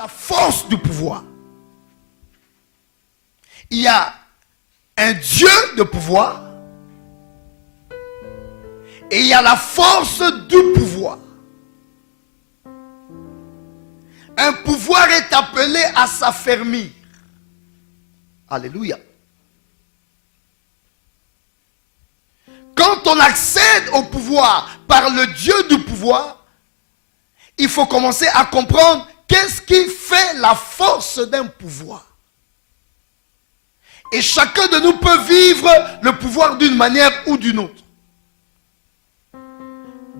la force du pouvoir. Il y a un Dieu de pouvoir et il y a la force du pouvoir. Un pouvoir est appelé à s'affermir. Alléluia. Quand on accède au pouvoir par le Dieu du pouvoir, il faut commencer à comprendre qu'est-ce qui fait la force d'un pouvoir. Et chacun de nous peut vivre le pouvoir d'une manière ou d'une autre.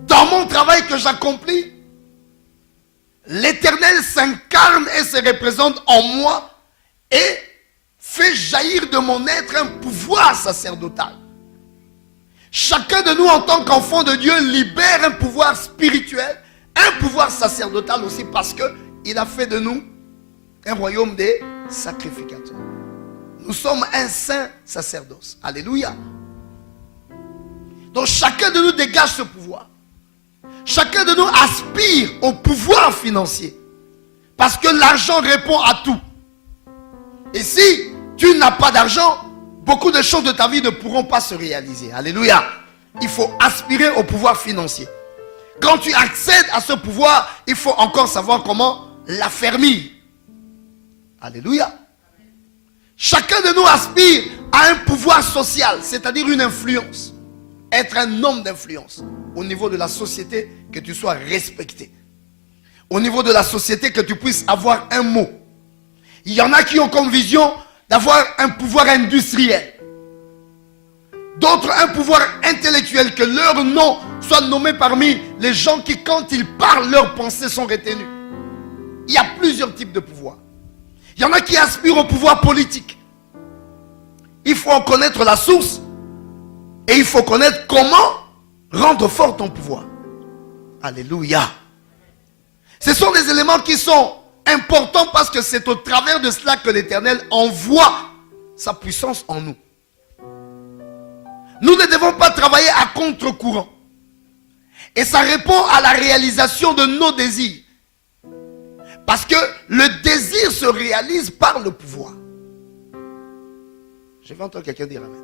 Dans mon travail que j'accomplis, l'Éternel s'incarne et se représente en moi et fait jaillir de mon être un pouvoir sacerdotal. Chacun de nous en tant qu'enfant de Dieu libère un pouvoir spirituel, un pouvoir sacerdotal aussi parce qu'il a fait de nous un royaume des sacrificateurs. Nous sommes un saint sacerdoce. Alléluia. Donc chacun de nous dégage ce pouvoir. Chacun de nous aspire au pouvoir financier. Parce que l'argent répond à tout. Et si tu n'as pas d'argent, beaucoup de choses de ta vie ne pourront pas se réaliser. Alléluia. Il faut aspirer au pouvoir financier. Quand tu accèdes à ce pouvoir, il faut encore savoir comment l'affermir. Alléluia. Chacun de nous aspire à un pouvoir social, c'est-à-dire une influence. Être un homme d'influence. Au niveau de la société, que tu sois respecté. Au niveau de la société, que tu puisses avoir un mot. Il y en a qui ont comme vision d'avoir un pouvoir industriel. D'autres un pouvoir intellectuel, que leur nom soit nommé parmi les gens qui, quand ils parlent, leurs pensées sont retenues. Il y a plusieurs types de pouvoirs. Il y en a qui aspirent au pouvoir politique. Il faut en connaître la source et il faut connaître comment rendre fort ton pouvoir. Alléluia. Ce sont des éléments qui sont importants parce que c'est au travers de cela que l'Éternel envoie sa puissance en nous. Nous ne devons pas travailler à contre-courant. Et ça répond à la réalisation de nos désirs. Parce que le désir se réalise par le pouvoir. Je vais entendre quelqu'un dire amen.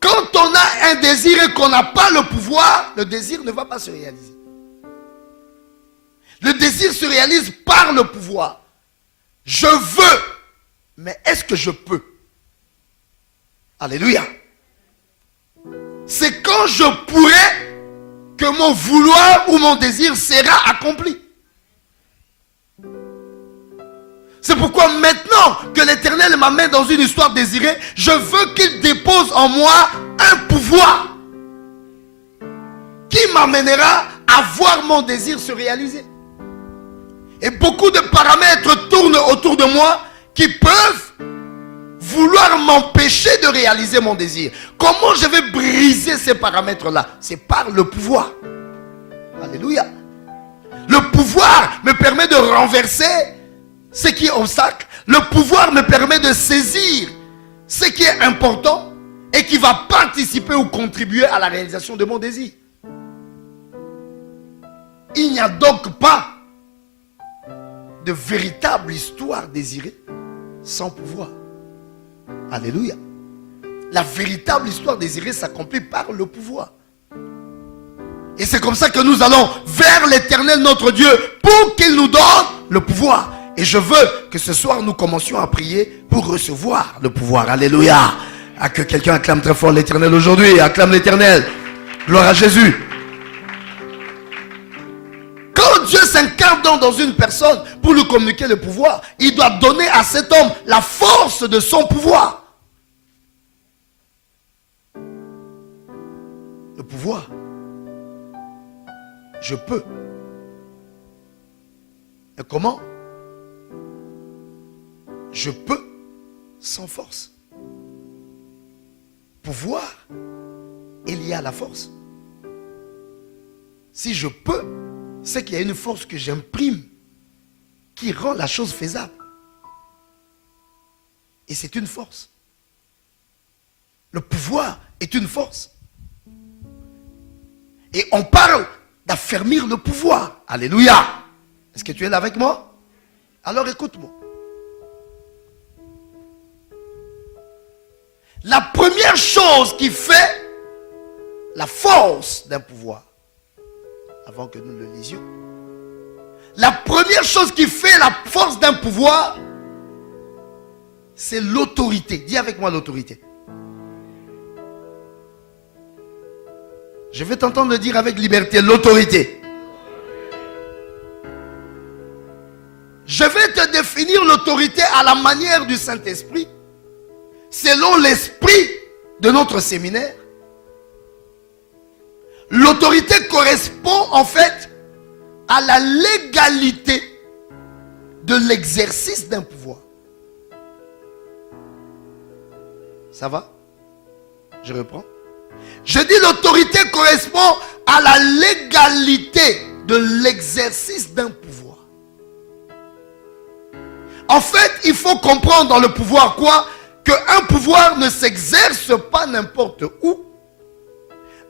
Quand on a un désir et qu'on n'a pas le pouvoir, le désir ne va pas se réaliser. Le désir se réalise par le pouvoir. Je veux, mais est-ce que je peux? Alléluia. C'est quand je pourrai que mon vouloir ou mon désir sera accompli. C'est pourquoi maintenant que l'Éternel m'amène dans une histoire désirée, je veux qu'il dépose en moi un pouvoir qui m'amènera à voir mon désir se réaliser. Et beaucoup de paramètres tournent autour de moi qui peuvent vouloir m'empêcher de réaliser mon désir. Comment je vais briser ces paramètres-là? C'est par le pouvoir. Alléluia. Le pouvoir me permet de renverser ce qui est obstacle. Le pouvoir me permet de saisir ce qui est important et qui va participer ou contribuer à la réalisation de mon désir. Il n'y a donc pas de véritable histoire désirée sans pouvoir. Alléluia. La véritable histoire désirée s'accomplit par le pouvoir. Et c'est comme ça que nous allons vers l'Éternel notre Dieu pour qu'il nous donne le pouvoir. Et je veux que ce soir nous commencions à prier pour recevoir le pouvoir. Alléluia. À que quelqu'un acclame très fort l'Éternel aujourd'hui. Acclame l'Éternel. Gloire à Jésus. Quand Dieu s'incarne dans une personne pour lui communiquer le pouvoir, il doit donner à cet homme la force de son pouvoir. Le pouvoir. Je peux. Et comment? Je peux sans force. Pouvoir est lié à la force. Si je peux, c'est qu'il y a une force que j'imprime qui rend la chose faisable. Et c'est une force. Le pouvoir est une force. Et on parle d'affermir le pouvoir. Alléluia. Est-ce que tu es là avec moi? Alors écoute-moi. La première chose qui fait la force d'un pouvoir, avant que nous le lisions, la première chose qui fait la force d'un pouvoir, c'est l'autorité. Dis avec moi l'autorité. Je vais t'entendre le dire avec liberté, l'autorité. Je vais te définir l'autorité à la manière du Saint-Esprit, selon l'esprit de notre séminaire. L'autorité correspond en fait à la légalité de l'exercice d'un pouvoir. Ça va? Je reprends. Je dis l'autorité correspond à la légalité de l'exercice d'un pouvoir. En fait, il faut comprendre dans le pouvoir quoi? Qu'un pouvoir ne s'exerce pas n'importe où.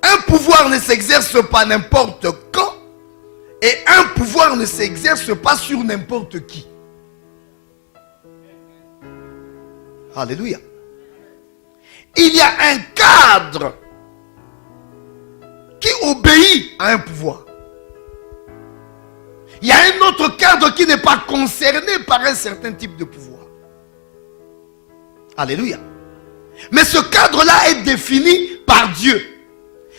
Un pouvoir ne s'exerce pas n'importe quand. Et un pouvoir ne s'exerce pas sur n'importe qui. Alléluia. Il y a un cadre qui obéit à un pouvoir. Il y a un autre cadre qui n'est pas concerné par un certain type de pouvoir. Alléluia. Mais ce cadre-là est défini par Dieu.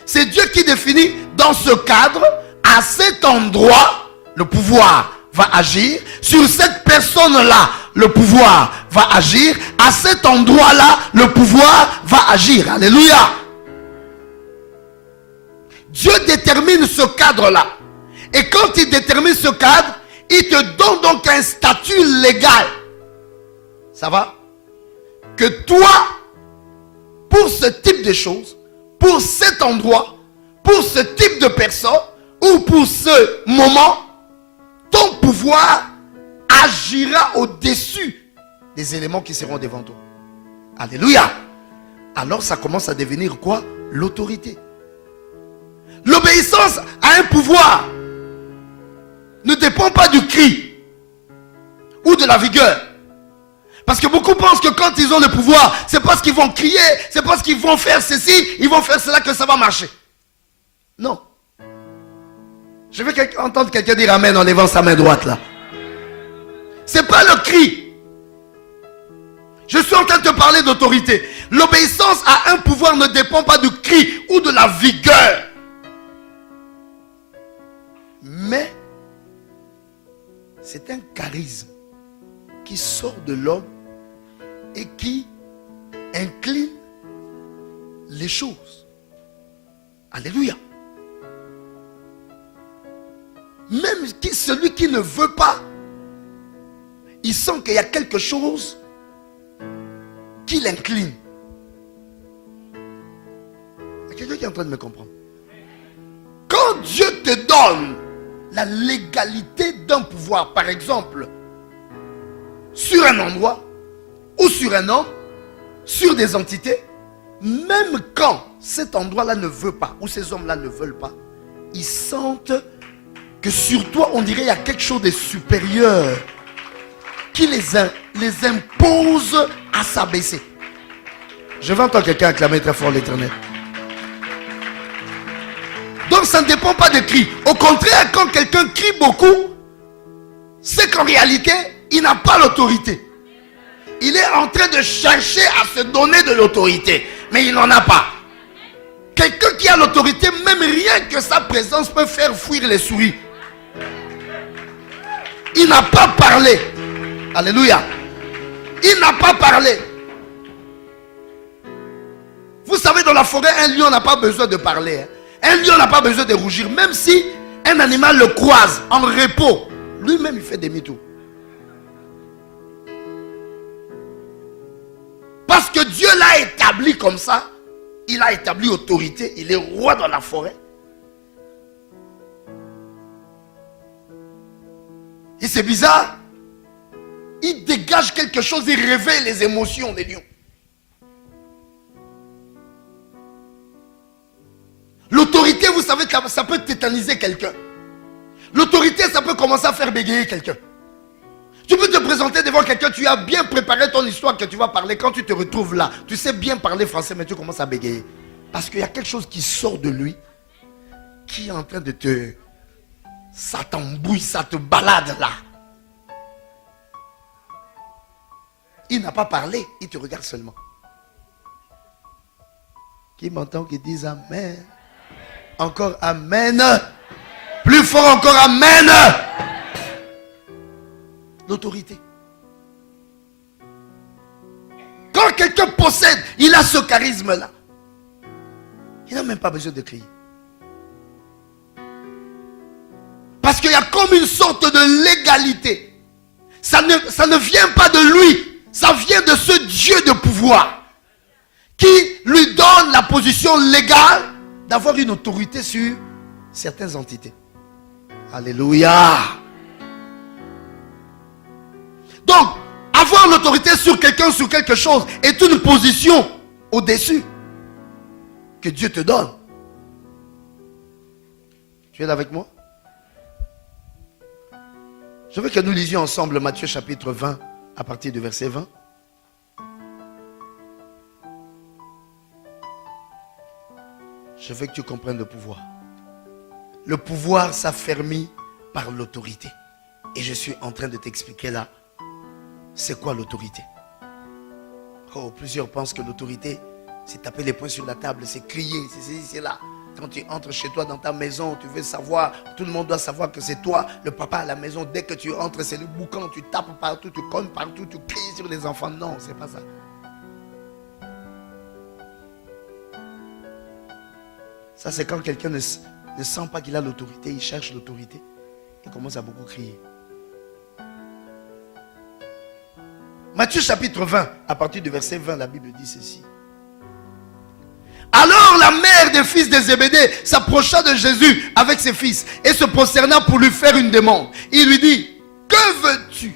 C'est Dieu qui définit dans ce cadre, à cet endroit, le pouvoir va agir. Sur cette personne-là, le pouvoir va agir. À cet endroit-là, le pouvoir va agir. Alléluia. Dieu détermine ce cadre-là. Et quand il détermine ce cadre, il te donne donc un statut légal. Ça va? Que toi, pour ce type de choses, pour cet endroit, pour ce type de personne, ou pour ce moment, ton pouvoir agira au-dessus des éléments qui seront devant toi. Alléluia. Alors ça commence à devenir quoi? L'autorité. L'obéissance à un pouvoir ne dépend pas du cri ou de la vigueur. Parce que beaucoup pensent que quand ils ont le pouvoir, c'est parce qu'ils vont crier, c'est parce qu'ils vont faire ceci, ils vont faire cela que ça va marcher. Non. Je veux entendre quelqu'un dire amen en levant sa main droite là. C'est pas le cri. Je suis en train de te parler d'autorité. L'obéissance à un pouvoir ne dépend pas du cri ou de la vigueur. Mais c'est un charisme qui sort de l'homme et qui incline les choses. Alléluia. Même celui qui ne veut pas, il sent qu'il y a quelque chose qui l'incline. Il y a quelqu'un qui est en train de me comprendre. Quand Dieu te donne la légalité d'un pouvoir, par exemple, sur un endroit, ou sur un homme, sur des entités, même quand cet endroit-là ne veut pas, ou ces hommes-là ne veulent pas, ils sentent que sur toi, on dirait qu'il y a quelque chose de supérieur qui les impose à s'abaisser. Je vais entendre quelqu'un acclamer très fort l'Éternel. Donc ça ne dépend pas des cris. Au contraire, quand quelqu'un crie beaucoup, c'est qu'en réalité, il n'a pas l'autorité. Il est en train de chercher à se donner de l'autorité, mais il n'en a pas. Quelqu'un qui a l'autorité, même rien que sa présence peut faire fuir les souris. Il n'a pas parlé. Alléluia. Il n'a pas parlé. Vous savez, dans la forêt, un lion n'a pas besoin de parler. Un lion n'a pas besoin de rougir. Même si un animal le croise en repos, lui-même il fait demi-tour. Parce que Dieu l'a établi comme ça. Il a établi autorité. Il est roi dans la forêt. Et c'est bizarre. Il dégage quelque chose. Il réveille les émotions des lions. L'autorité, vous savez que ça peut tétaniser quelqu'un. L'autorité, ça peut commencer à faire bégayer quelqu'un. Tu peux te présenter devant quelqu'un, tu as bien préparé ton histoire que tu vas parler. Quand tu te retrouves là, tu sais bien parler français, mais tu commences à bégayer. Parce qu'il y a quelque chose qui sort de lui, qui est en train de te... Ça t'embouille, ça te balade là. Il n'a pas parlé, il te regarde seulement. Qui m'entend, qui dise Amen. Encore Amen. Plus fort encore Amen. L'autorité. Quand quelqu'un possède, il a ce charisme-là. Il n'a même pas besoin de crier. Parce qu'il y a comme une sorte de légalité. Ça ne vient pas de lui. Ça vient de ce Dieu de pouvoir qui lui donne la position légale d'avoir une autorité sur certaines entités. Alléluia. Donc, avoir l'autorité sur quelqu'un, sur quelque chose, est une position au-dessus que Dieu te donne. Tu es là avec moi? Je veux que nous lisions ensemble Matthieu chapitre 20 à partir du verset 20. Je veux que tu comprennes le pouvoir. Le pouvoir s'affermit par l'autorité. Et je suis en train de t'expliquer là, c'est quoi l'autorité. Oh, plusieurs pensent que l'autorité, c'est taper les poings sur la table, c'est crier, c'est là. Quand tu entres chez toi dans ta maison, tu veux savoir, tout le monde doit savoir que c'est toi, le papa à la maison. Dès que tu entres, c'est le boucan, tu tapes partout, tu cognes partout, tu cries sur les enfants. Non, c'est pas ça. Ça, c'est quand quelqu'un ne sent pas qu'il a l'autorité, il cherche l'autorité, il commence à beaucoup crier. Matthieu chapitre 20, à partir du verset 20, la Bible dit ceci. Alors la mère des fils de Zébédée s'approcha de Jésus avec ses fils et se prosterna pour lui faire une demande. Il lui dit, que veux-tu?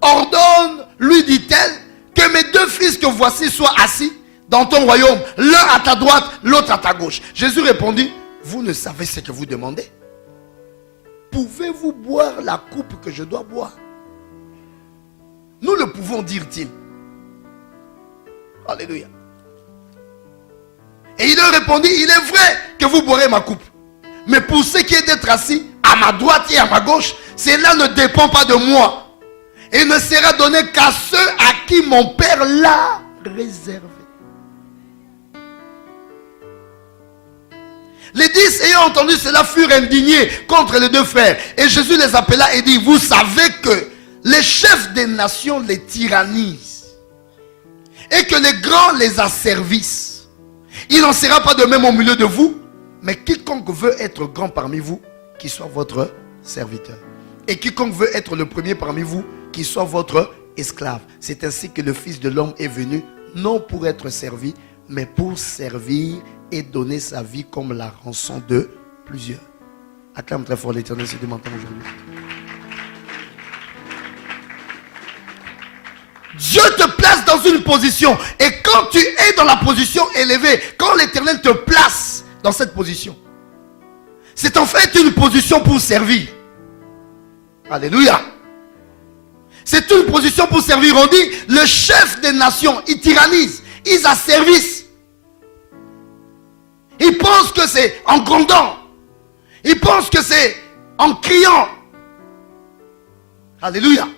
Ordonne, lui dit-elle, que mes deux fils que voici soient assis dans ton royaume, l'un à ta droite, l'autre à ta gauche. Jésus répondit, vous ne savez ce que vous demandez? Pouvez-vous boire la coupe que je dois boire? Nous le pouvons, dire-t-il. Alléluia. Et il leur répondit, il est vrai que vous boirez ma coupe. Mais pour ce qui est d'être assis à ma droite et à ma gauche, cela ne dépend pas de moi. Et ne sera donné qu'à ceux à qui mon Père l'a réservé. Les 10 ayant entendu cela furent indignés contre les deux frères. Et Jésus les appela et dit, vous savez que les chefs des nations les tyrannisent et que les grands les asservissent. Il n'en sera pas de même au milieu de vous, mais quiconque veut être grand parmi vous, qu'il soit votre serviteur. Et quiconque veut être le premier parmi vous, qu'il soit votre esclave. C'est ainsi que le Fils de l'homme est venu, non pour être servi, mais pour servir et donner sa vie comme la rançon de plusieurs. Acclame très fort l'Éternel si tu m'entends aujourd'hui. Dieu te place dans une position. Et quand tu es dans la position élevée, quand l'Éternel te place dans cette position, c'est en fait une position pour servir. Alléluia. C'est une position pour servir. On dit, le chef des nations, ils tyrannisent, ils asservissent. Ils pensent que c'est en grondant. Ils pensent que c'est en criant. Alléluia.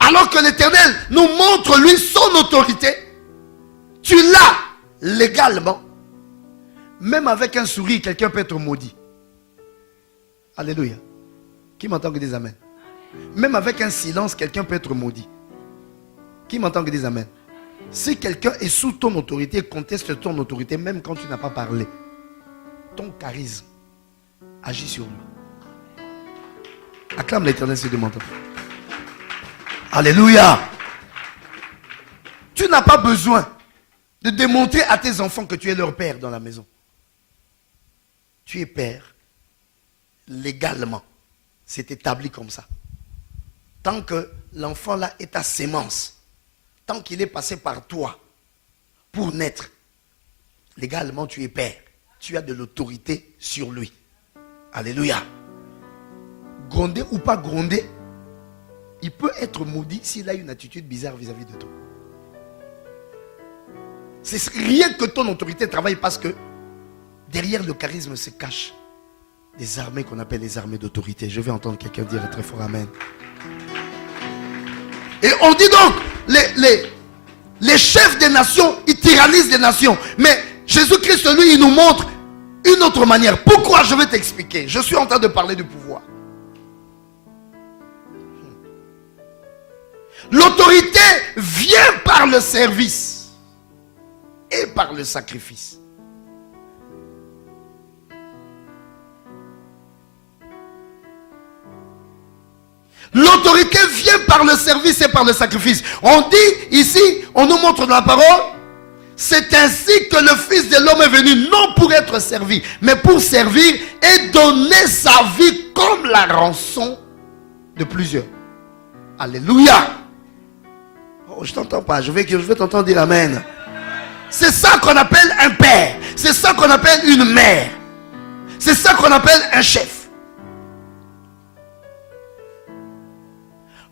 Alors que l'Éternel nous montre lui son autorité. Tu l'as légalement. Même avec un sourire, quelqu'un peut être maudit. Alléluia. Qui m'entend que dise Amen? Même avec un silence, quelqu'un peut être maudit. Qui m'entend que dise Amen? Si quelqu'un est sous ton autorité, conteste ton autorité, même quand tu n'as pas parlé, ton charisme agit sur lui. Acclame l'Éternel si tu m'entends. Alléluia. Tu n'as pas besoin de démontrer à tes enfants que tu es leur père dans la maison. Tu es père légalement. C'est établi comme ça. Tant que l'enfant là est ta sémence, tant qu'il est passé par toi pour naître, légalement tu es père. Tu as de l'autorité sur lui. Alléluia. gronder ou pas gronder, il peut être maudit s'il a une attitude bizarre vis-à-vis de toi. C'est rien que ton autorité travaille, parce que derrière le charisme se cachent des armées qu'on appelle les armées d'autorité. Je vais entendre quelqu'un dire très fort amen. Et on dit donc, les chefs des nations, ils tyrannisent les nations. Mais Jésus-Christ, lui, il nous montre une autre manière. Pourquoi? Je vais t'expliquer. Je suis en train de parler du pouvoir. L'autorité vient par le service et par le sacrifice. L'autorité vient par le service et par le sacrifice. On dit ici, on nous montre dans la parole, c'est ainsi que le Fils de l'homme est venu, non pour être servi, mais pour servir et donner sa vie comme la rançon de plusieurs. Alléluia. Oh, je t'entends pas, je vais t'entendre dire amen. C'est ça qu'on appelle un père. C'est ça qu'on appelle une mère. C'est ça qu'on appelle un chef.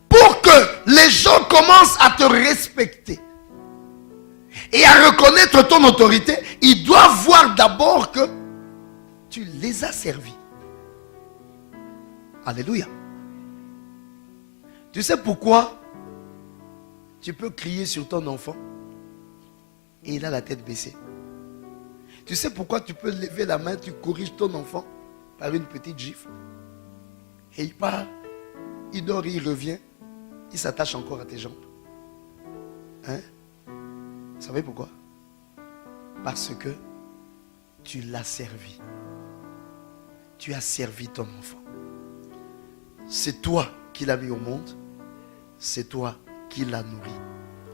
Pour que les gens commencent à te respecter et à reconnaître ton autorité, ils doivent voir d'abord que tu les as servis. Alléluia. Tu sais pourquoi tu peux crier sur ton enfant et il a la tête baissée? Tu sais pourquoi tu peux lever la main, tu corriges ton enfant par une petite gifle et il part, il dort, il revient, il s'attache encore à tes jambes. Hein? Vous savez pourquoi? Parce que tu l'as servi. Tu as servi ton enfant. C'est toi qui l'as mis au monde. C'est toi qui l'as nourri.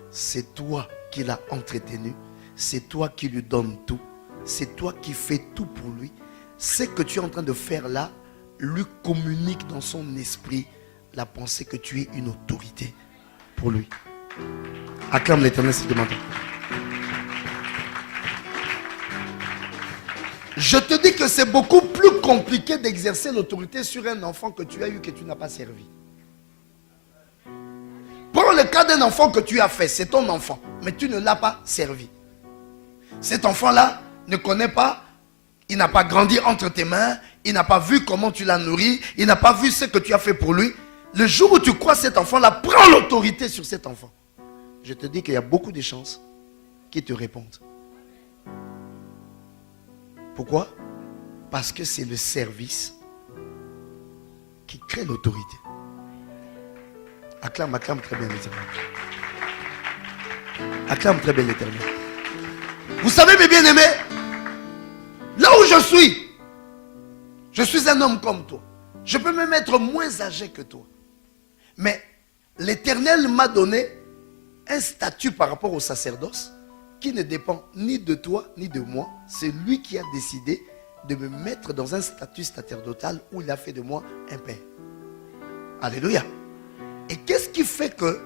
C'est toi qui l'as entretenu. C'est toi qui lui donnes tout. C'est toi qui fais tout pour lui. Ce que tu es en train de faire là lui communique dans son esprit la pensée que tu es une autorité pour lui. Acclame l'Éternel si tu m'entends. Je te dis que c'est beaucoup plus compliqué d'exercer l'autorité sur un enfant que tu as eu, que tu n'as pas servi. Prends le cas d'un enfant que tu as fait, c'est ton enfant, mais tu ne l'as pas servi. Cet enfant-là ne connaît pas, il n'a pas grandi entre tes mains, il n'a pas vu comment tu l'as nourri, il n'a pas vu ce que tu as fait pour lui. Le jour où tu crois cet enfant-là, prends l'autorité sur cet enfant. Je te dis qu'il y a beaucoup de chances qu'il te répondent. Pourquoi? Parce que c'est le service qui crée l'autorité. Acclame très bien l'Éternel. Acclame très bien l'Éternel. Vous savez mes bien-aimés, là où je suis un homme comme toi. Je peux même être moins âgé que toi. Mais l'Éternel m'a donné un statut par rapport au sacerdoce qui ne dépend ni de toi ni de moi. C'est lui qui a décidé de me mettre dans un statut sacerdotal où il a fait de moi un père. Alléluia. Et qu'est-ce qui fait que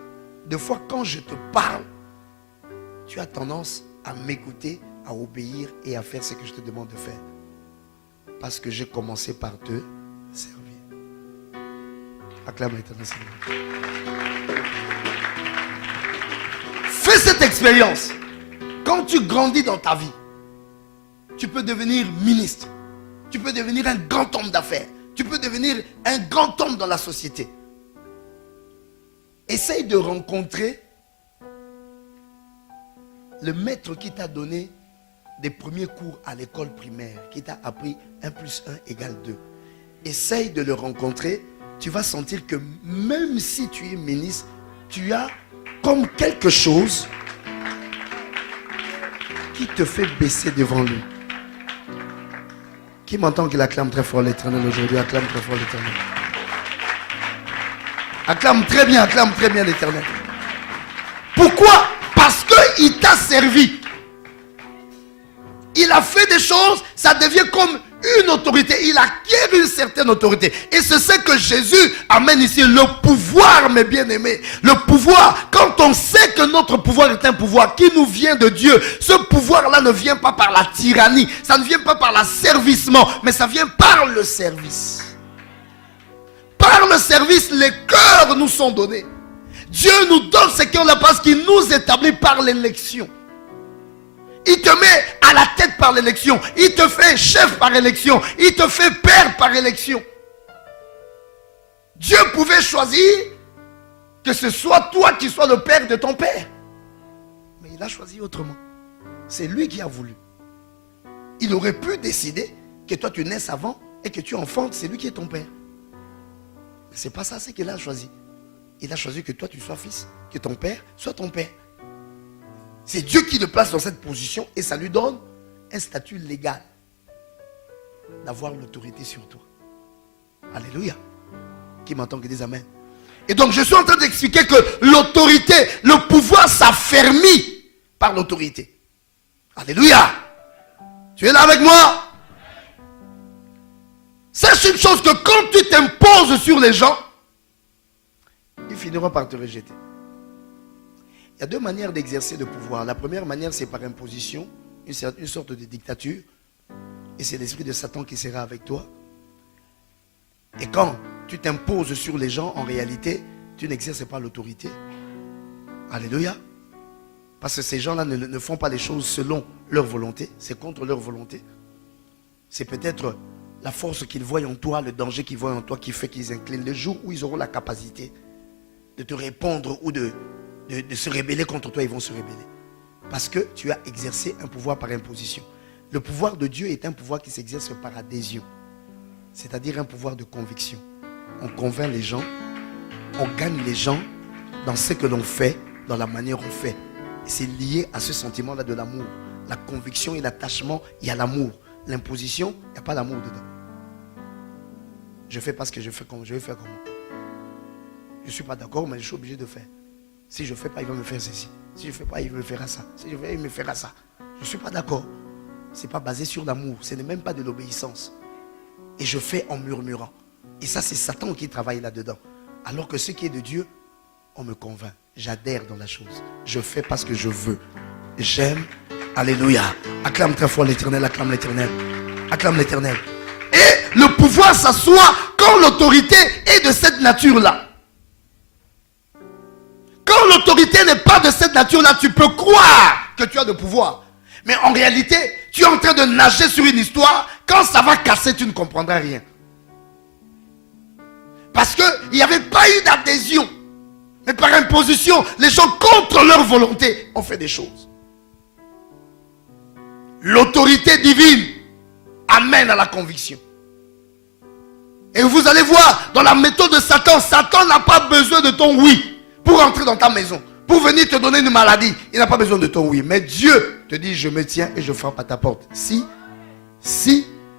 des fois quand je te parle, tu as tendance à m'écouter, à obéir et à faire ce que je te demande de faire? Parce que j'ai commencé par te servir. Acclame l'Éternel. Fais cette expérience. Quand tu grandis dans ta vie, tu peux devenir ministre. Tu peux devenir un grand homme d'affaires. Tu peux devenir un grand homme dans la société. Essaye de rencontrer le maître qui t'a donné des premiers cours à l'école primaire, qui t'a appris 1 plus 1 égale 2. Essaye de le rencontrer. Tu vas sentir que même si tu es ministre, tu as comme quelque chose qui te fait baisser devant lui. Qui m'entend qu'il acclame très fort l'Éternel aujourd'hui? Acclame très fort l'Éternel. Acclame très bien l'Éternel. Pourquoi? Parce qu'il t'a servi. Il a fait des choses, ça devient comme une autorité. Il acquiert une certaine autorité. Et c'est ce que Jésus amène ici. Le pouvoir, mes bien-aimés. Le pouvoir, quand on sait que notre pouvoir est un pouvoir qui nous vient de Dieu, ce pouvoir-là ne vient pas par la tyrannie. Ça ne vient pas par l'asservissement, mais ça vient par le service. par le service, les cœurs nous sont donnés. Dieu nous donne ces cœurs-là parce qu'il nous établit par l'élection. Il te met à la tête par l'élection. Il te fait chef par élection. Il te fait père par élection. Dieu pouvait choisir que ce soit toi qui sois le père de ton père. Mais il a choisi autrement. C'est lui qui a voulu. Il aurait pu décider que toi tu naisses avant et que tu enfantes. C'est lui qui est ton père. Mais c'est pas ça, c'est qu'il a choisi. Il a choisi que toi tu sois fils, que ton père soit ton père. C'est Dieu qui le place dans cette position et ça lui donne un statut légal d'avoir l'autorité sur toi. Alléluia. Qui m'entend que dise amen. Et donc je suis en train d'expliquer que l'autorité, le pouvoir s'affermit par l'autorité. Alléluia. Tu es là avec moi? Sache une chose, que quand tu t'imposes sur les gens, ils finiront par te rejeter. Il y a deux manières d'exercer le pouvoir. La première manière, c'est par imposition, une sorte de dictature. Et c'est l'esprit de Satan qui sera avec toi. Et quand tu t'imposes sur les gens, en réalité, tu n'exerces pas l'autorité. Alléluia. Parce que ces gens-là ne font pas les choses selon leur volonté. C'est contre leur volonté. C'est peut-être la force qu'ils voient en toi, le danger qu'ils voient en toi qui fait qu'ils inclinent. Le jour où ils auront la capacité de te répondre ou de se rebeller contre toi, ils vont se rebeller. Parce que tu as exercé un pouvoir par imposition. Le pouvoir de Dieu est un pouvoir qui s'exerce par adhésion. C'est-à-dire un pouvoir de conviction. On convainc les gens, on gagne les gens dans ce que l'on fait, dans la manière dont on fait. C'est lié à ce sentiment-là de l'amour. La conviction et l'attachement, il y a l'amour. L'imposition, il n'y a pas d'amour dedans. Je fais pas ce que je fais comme je vais faire comment. Je ne suis pas d'accord, mais je suis obligé de faire. Si je ne fais pas, il va me faire ceci. Si je ne fais pas, il me fera ça. Si je fais, il me fera ça. Je ne suis pas d'accord. Ce n'est pas basé sur l'amour. Ce n'est même pas de l'obéissance. Et je fais en murmurant. Et ça, c'est Satan qui travaille là-dedans. Alors que ce qui est de Dieu, on me convainc. J'adhère dans la chose. Je fais parce que je veux. J'aime. Alléluia. Acclame très fort l'Éternel. Acclame l'Éternel. Acclame l'Éternel. Et le pouvoir s'assoit quand l'autorité est de cette nature-là. Quand l'autorité n'est pas de cette nature-là, tu peux croire que tu as le pouvoir. Mais en réalité, tu es en train de nager sur une histoire. Quand ça va casser, tu ne comprendras rien. Parce qu'il n'y avait pas eu d'adhésion. Mais par imposition, les gens contre leur volonté ont fait des choses. L'autorité divine amène à la conviction. Et vous allez voir, dans la méthode de Satan, Satan n'a pas besoin de ton oui pour entrer dans ta maison, pour venir te donner une maladie. Il n'a pas besoin de ton oui. Mais Dieu te dit, je me tiens et je frappe à ta porte. Si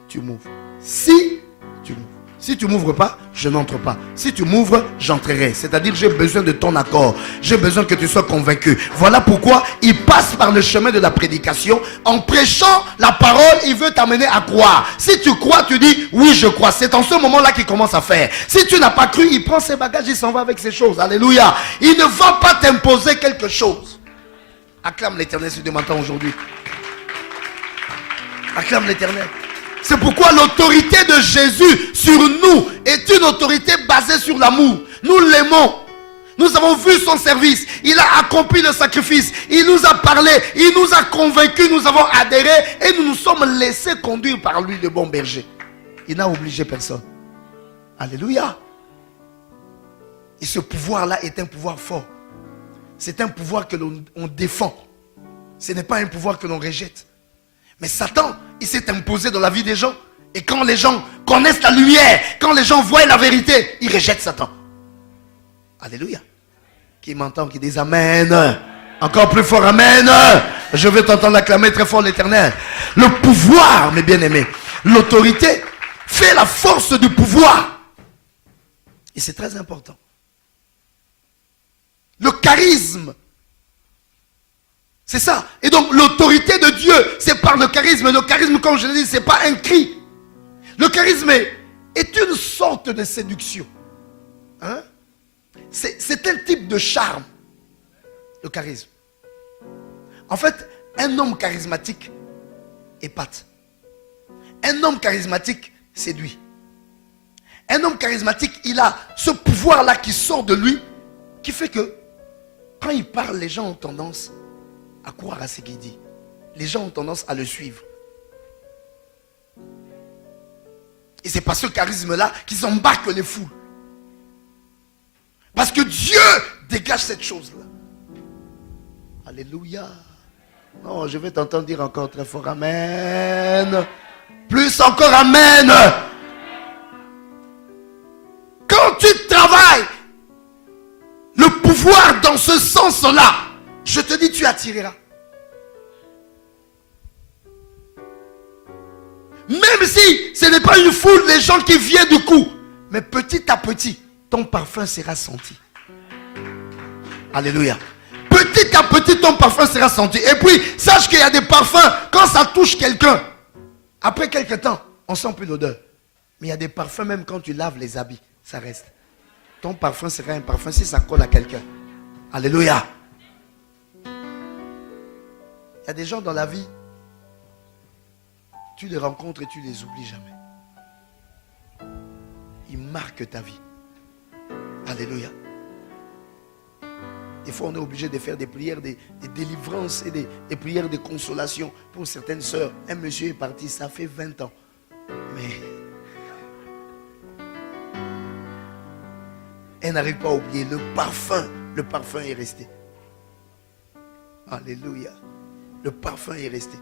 tu m'ouvres. Si tu m'ouvres. Si tu ne m'ouvres pas, je n'entre pas. Si tu m'ouvres, j'entrerai. C'est-à-dire, j'ai besoin de ton accord. J'ai besoin que tu sois convaincu. Voilà pourquoi il passe par le chemin de la prédication. En prêchant la parole, il veut t'amener à croire. Si tu crois, tu dis, oui, je crois. C'est en ce moment-là qu'il commence à faire. Si tu n'as pas cru, il prend ses bagages, il s'en va avec ses choses. Alléluia. Il ne va pas t'imposer quelque chose. Acclame l'Éternel si tu m'entends aujourd'hui. Acclame l'Éternel. C'est pourquoi l'autorité de Jésus sur nous est une autorité basée sur l'amour. Nous l'aimons. Nous avons vu son service. Il a accompli le sacrifice. Il nous a parlé. Il nous a convaincus. Nous avons adhéré. Et nous nous sommes laissés conduire par lui, le bon berger. Il n'a obligé personne. Alléluia. Et ce pouvoir-là est un pouvoir fort. C'est un pouvoir que l'on défend. Ce n'est pas un pouvoir que l'on rejette. Mais Satan, il s'est imposé dans la vie des gens. Et quand les gens connaissent la lumière, quand les gens voient la vérité, ils rejettent Satan. Alléluia. Qui m'entend, qui dit Amen. Encore plus fort, Amen. Je veux t'entendre acclamer très fort l'Éternel. Le pouvoir, mes bien-aimés, l'autorité fait la force du pouvoir. Et c'est très important. Le charisme. C'est ça. Et donc l'autorité de Dieu, c'est par le charisme. Le charisme, comme je l'ai dit, ce n'est pas un cri. Le charisme est une sorte de séduction. Hein? C'est un type de charme. Le charisme. En fait, un homme charismatique épate. Un homme charismatique séduit. Un homme charismatique, il a ce pouvoir-là qui sort de lui, qui fait que quand il parle, les gens ont tendance à croire à ce qu'il dit. Les gens ont tendance à le suivre. Et c'est par ce charisme-là qu'ils embarquent les foules. Parce que Dieu dégage cette chose-là. Alléluia. Non, je vais t'entendre dire encore très fort Amen. Plus encore Amen. Quand tu travailles le pouvoir dans ce sens-là, je te dis, tu attireras. Même si ce n'est pas une foule, les gens qui viennent du coup, mais petit à petit, ton parfum sera senti. Alléluia. Petit à petit, ton parfum sera senti. Et puis, sache qu'il y a des parfums, quand ça touche quelqu'un, après quelques temps, on sent plus l'odeur. Mais il y a des parfums, même quand tu laves les habits, ça reste. Ton parfum sera un parfum si ça colle à quelqu'un. Alléluia. Il y a des gens dans la vie, tu les rencontres et tu les oublies jamais. Ils marquent ta vie. Alléluia. Des fois, on est obligé de faire des prières, des délivrances et des prières de consolation pour certaines sœurs. Un monsieur est parti, ça fait 20 ans. Mais elle n'arrive pas à oublier le parfum est resté. Alléluia. Le parfum est resté.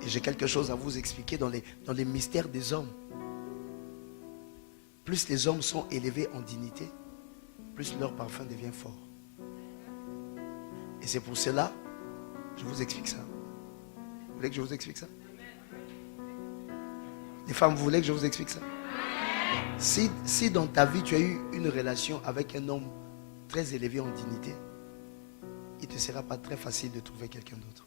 Et j'ai quelque chose à vous expliquer dans les mystères des hommes. Plus les hommes sont élevés en dignité, plus leur parfum devient fort. Et c'est pour cela, je vous explique ça. Vous voulez que je vous explique ça? Les femmes, vous voulez que je vous explique ça? Si dans ta vie tu as eu une relation avec un homme très élevé en dignité, il ne te sera pas très facile de trouver quelqu'un d'autre.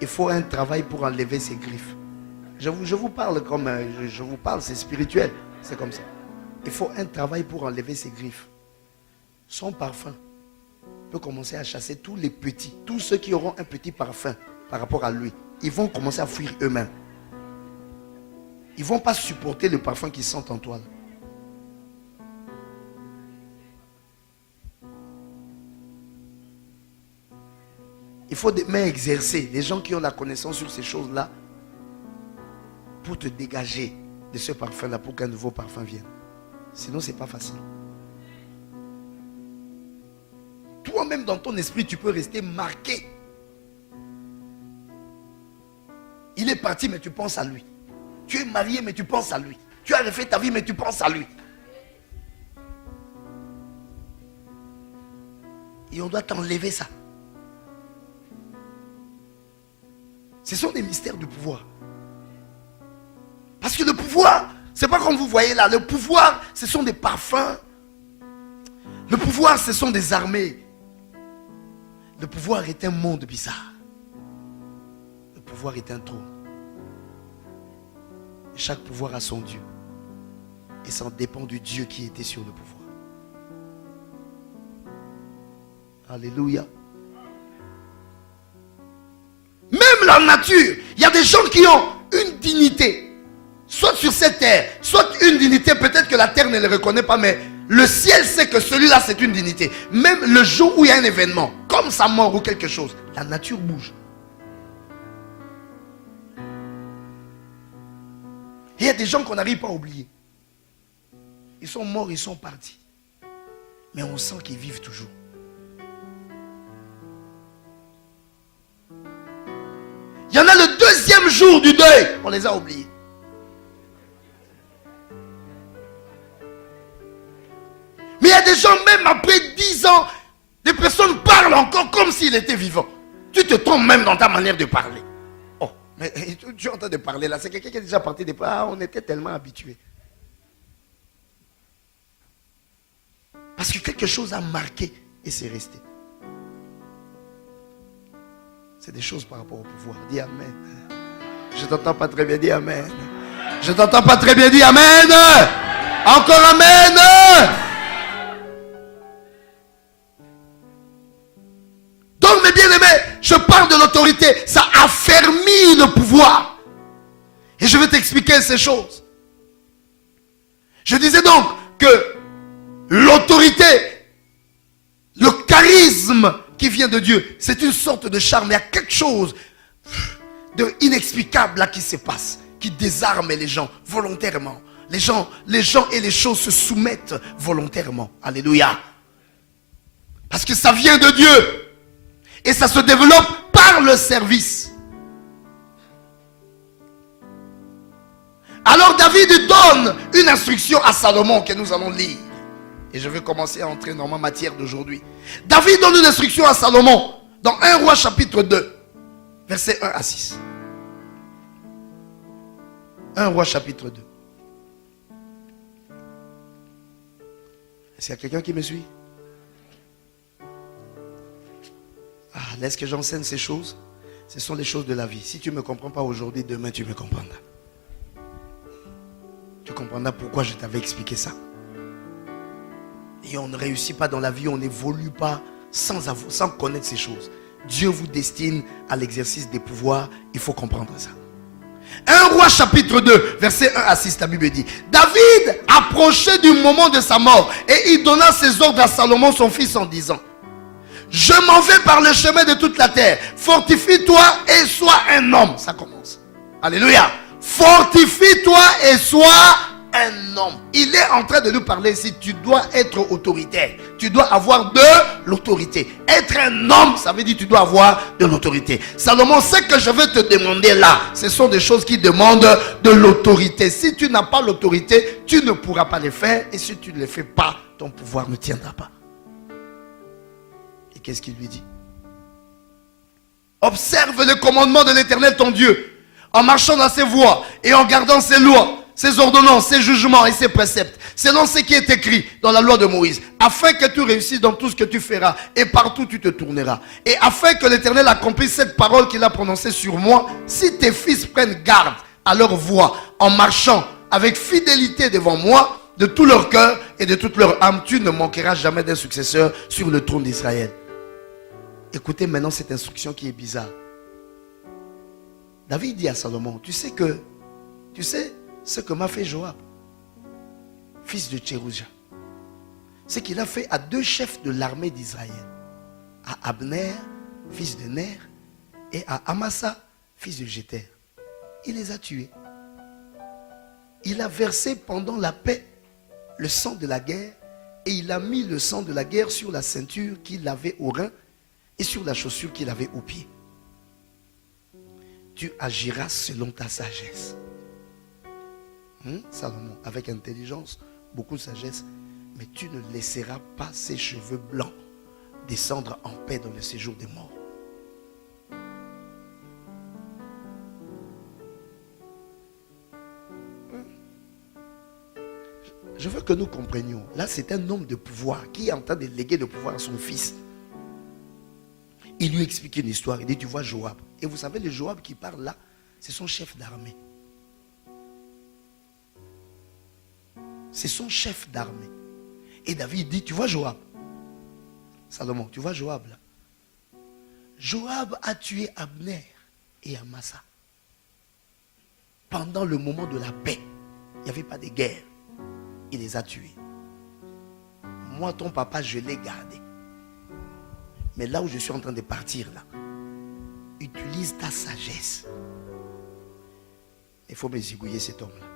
Il faut un travail pour enlever ces griffes. Je vous parle comme je vous parle, c'est spirituel, c'est comme ça. Il faut un travail pour enlever ces griffes. Son parfum peut commencer à chasser tous les petits, tous ceux qui auront un petit parfum par rapport à lui. Ils vont commencer à fuir eux-mêmes. Ils ne vont pas supporter le parfum qu'ils sentent en toi. Il faut des mains exercées, des gens qui ont la connaissance sur ces choses-là, pour te dégager de ce parfum-là, pour qu'un nouveau parfum vienne. Sinon, ce n'est pas facile. Toi-même, dans ton esprit, tu peux rester marqué. Il est parti, mais tu penses à lui. Tu es marié, mais tu penses à lui. Tu as refait ta vie, mais tu penses à lui. Et on doit t'enlever ça. Ce sont des mystères du pouvoir. Parce que le pouvoir, c'est pas comme vous voyez là. Le pouvoir, ce sont des parfums. Le pouvoir, ce sont des armées. Le pouvoir est un monde bizarre. Le pouvoir est un trône. Et chaque pouvoir a son Dieu. Et ça dépend du Dieu qui était sur le pouvoir. Alléluia. Même la nature, il y a des gens qui ont une dignité, soit sur cette terre, soit une dignité, peut-être que la terre ne les reconnaît pas, mais le ciel sait que celui-là c'est une dignité. Même le jour où il y a un événement, comme sa mort ou quelque chose, la nature bouge. Et il y a des gens qu'on n'arrive pas à oublier. Ils sont morts, ils sont partis. Mais on sent qu'ils vivent toujours. Il y en a le deuxième jour du deuil. On les a oubliés. Mais il y a des gens, même après 10 ans, des personnes parlent encore comme s'il était vivant. Tu te trompes même dans ta manière de parler. Oh, mais tu es en train de parler là. C'est quelqu'un qui est déjà parti de... Ah, on était tellement habitués. Parce que quelque chose a marqué et c'est resté. C'est des choses par rapport au pouvoir. Dis Amen. Je ne t'entends pas très bien, dis Amen. Je ne t'entends pas très bien, dis Amen. Encore Amen. parle de l'autorité, ça affermit le pouvoir. Et je vais t'expliquer ces choses. Je disais donc que l'autorité, le charisme qui vient de Dieu, c'est une sorte de charme. Il y a quelque chose d'inexplicable là qui se passe, qui désarme les gens volontairement. Les gens et les choses se soumettent volontairement. Alléluia. Parce que ça vient de Dieu. Et ça se développe par le service. Alors David donne une instruction à Salomon que nous allons lire. Et je vais commencer à entrer dans ma matière d'aujourd'hui. David donne une instruction à Salomon dans 1 Roi chapitre 2, versets 1 à 6. 1 Roi chapitre 2. Est-ce qu'il y a quelqu'un qui me suit? Laisse que j'enseigne ces choses. Ce sont les choses de la vie. Si tu ne me comprends pas aujourd'hui, demain tu me comprendras. Tu comprendras pourquoi je t'avais expliqué ça. Et on ne réussit pas dans la vie, on n'évolue pas sans connaître ces choses. Dieu vous destine à l'exercice des pouvoirs, il faut comprendre ça. 1 Roi chapitre 2, verset 1 à 6, la Bible dit: David approchait du moment de sa mort et il donna ses ordres à Salomon son fils en disant: je m'en vais par le chemin de toute la terre. Fortifie-toi et sois un homme. Ça commence. Alléluia. Fortifie-toi et sois un homme. Il est en train de nous parler ici. Tu dois être autoritaire. Tu dois avoir de l'autorité. Être un homme, ça veut dire que tu dois avoir de l'autorité. Salomon, ce que je vais te demander là, ce sont des choses qui demandent de l'autorité. Si tu n'as pas l'autorité, tu ne pourras pas les faire. Et si tu ne les fais pas, ton pouvoir ne tiendra pas. Qu'est-ce qu'il lui dit? Observe le commandement de l'Éternel ton Dieu, en marchant dans ses voies et en gardant ses lois, ses ordonnances, ses jugements et ses préceptes, selon ce qui est écrit dans la loi de Moïse, afin que tu réussisses dans tout ce que tu feras et partout tu te tourneras. Et afin que l'Éternel accomplisse cette parole qu'il a prononcée sur moi, si tes fils prennent garde à leur voie, en marchant avec fidélité devant moi, de tout leur cœur et de toute leur âme, tu ne manqueras jamais d'un successeur sur le trône d'Israël. Écoutez maintenant cette instruction qui est bizarre. David dit à Salomon: tu sais ce que m'a fait Joab, fils de Tchérouja, ce qu'il a fait à deux chefs de l'armée d'Israël, à Abner, fils de Ner, et à Amasa, fils de Jéter. Il les a tués. Il a versé pendant la paix le sang de la guerre, et il a mis le sang de la guerre sur la ceinture qu'il avait au rein et sur la chaussure qu'il avait au pied. Tu agiras selon ta sagesse. Salomon, avec intelligence, beaucoup de sagesse, mais tu ne laisseras pas ses cheveux blancs descendre en paix dans le séjour des morts. Je veux que nous comprenions. Là, c'est un homme de pouvoir qui est en train de léguer le pouvoir à son fils. Il lui explique une histoire. Il dit: tu vois Joab. Et vous savez, le Joab qui parle là, c'est son chef d'armée. C'est son chef d'armée. Et David dit: tu vois Joab. Salomon, tu vois Joab là. Joab a tué Abner et Amasa. Pendant le moment de la paix. Il n'y avait pas de guerre. Il les a tués. Moi, ton papa, je l'ai gardé. Mais là où je suis en train de partir là, utilise ta sagesse. Il faut me zigouiller cet homme-là.